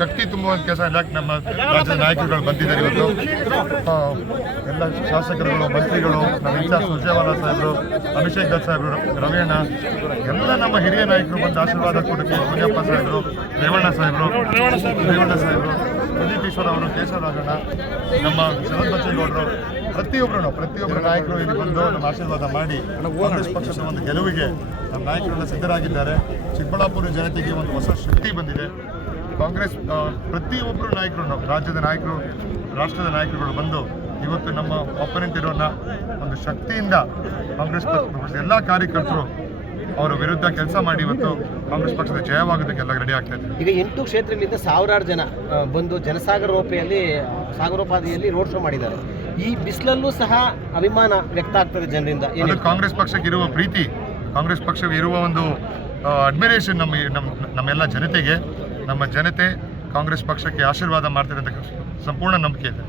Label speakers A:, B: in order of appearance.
A: ಶಕ್ತಿ ತುಂಬುವಂತ ಕೆಲಸ ಇಲಾಖೆ ನಮ್ಮ ರಾಜ್ಯದ ನಾಯಕರುಗಳು ಬಂದಿದ್ದಾರೆ ಇವತ್ತು. ಎಲ್ಲ ಶಾಸಕರುಗಳು, ಮಂತ್ರಿಗಳು, ನಮ್ಮ ಇನ್ಚಾರ್ಜ್ ಸುರ್ಜೇವಾಲ ಸಾಹೇಬರು ಅಭಿಷೇಕ್ ದತ್ ಸಾಹೇಬರು ರವೀಣ ಎಲ್ಲ ನಮ್ಮ ಹಿರಿಯ ನಾಯಕರು ಬಂದು ಆಶೀರ್ವಾದ ಕೊಡಕ್ಕೆ ಮುನಿಯಪ್ಪ ಸಾಹೇಬರು, ರೇವಣ್ಣ ಸಾಹೇಬರು ರೇವಣ್ಣ ಸಾಹೇಬರು ಪ್ರದೀಪ್ ಈಶ್ವರ ಅವರು ಕೇಶವರಾಜಣ್ಣ ನಮ್ಮ ಶರತ್ ಬಚ್ಚೇಗೌಡರು ಪ್ರತಿಯೊಬ್ಬರು ಪ್ರತಿಯೊಬ್ಬರು ನಾಯಕರು ಇಲ್ಲಿ ಬಂದು ನಮ್ಮ ಆಶೀರ್ವಾದ ಮಾಡಿ ಕಾಂಗ್ರೆಸ್ ಪಕ್ಷದ ಒಂದು ಗೆಲುವಿಗೆ ನಮ್ಮ ನಾಯಕರೆಲ್ಲ ಸಿದ್ಧರಾಗಿದ್ದಾರೆ. ಚಿಕ್ಕಬಳ್ಳಾಪುರ ಜನತೆಗೆ ಒಂದು ಹೊಸ ಶಕ್ತಿ ಬಂದಿದೆ. ಕಾಂಗ್ರೆಸ್ ಪ್ರತಿಯೊಬ್ಬರು ನಾಯಕರು ನಾವು ರಾಜ್ಯದ ನಾಯಕರು ರಾಷ್ಟ್ರದ ನಾಯಕರುಗಳು ಬಂದು ಇವತ್ತು ನಮ್ಮ ಒಪ್ಪನೆಂಟ್ ಇರೋನ್ನ ಒಂದು ಶಕ್ತಿಯಿಂದ ಕಾಂಗ್ರೆಸ್ ಪಕ್ಷದ ಎಲ್ಲ ಕಾರ್ಯಕರ್ತರು ಅವರ ವಿರುದ್ಧ ಕೆಲಸ ಮಾಡಿ ಇವತ್ತು ಕಾಂಗ್ರೆಸ್ ಪಕ್ಷದ ಜಯವಾಗೋದಕ್ಕೆಲ್ಲ ರೆಡಿ ಆಗ್ತಾ ಇದೆ
B: ಈಗ ಎಂಟು ಕ್ಷೇತ್ರಗಳಿಂದ ಸಾವಿರಾರು ಜನ ಬಂದು ಜನಸಾಗರ ಜನಸಾಗರೋಪೆಯಲ್ಲಿ ಸಾಗರೋಪಾದಿಯಲ್ಲಿ ರೋಡ್ ಶೋ ಮಾಡಿದ್ದಾರೆ. ಈ ಬಿಸಿಲಲ್ಲೂ ಸಹ ಅಭಿಮಾನ ವ್ಯಕ್ತ ಆಗ್ತದೆ ಜನರಿಂದ.
A: ಅದು ಕಾಂಗ್ರೆಸ್ ಪಕ್ಷಕ್ಕೆ ಇರುವ ಪ್ರೀತಿ ಕಾಂಗ್ರೆಸ್ ಪಕ್ಷಕ್ಕೆ ಇರುವ ಒಂದು ಅಡ್ಮಿರೇಷನ್ ನಮ್ಮ ನಮ್ಮ ನಮ್ಮೆಲ್ಲ ಜನತೆಗೆ. ನಮ್ಮ ಜನತೆ ಕಾಂಗ್ರೆಸ್ ಪಕ್ಷಕ್ಕೆ ಆಶೀರ್ವಾದ ಮಾಡ್ತಾರೆ ಅಂತ ಸಂಪೂರ್ಣ ನಂಬಿಕೆ ಇದೆ.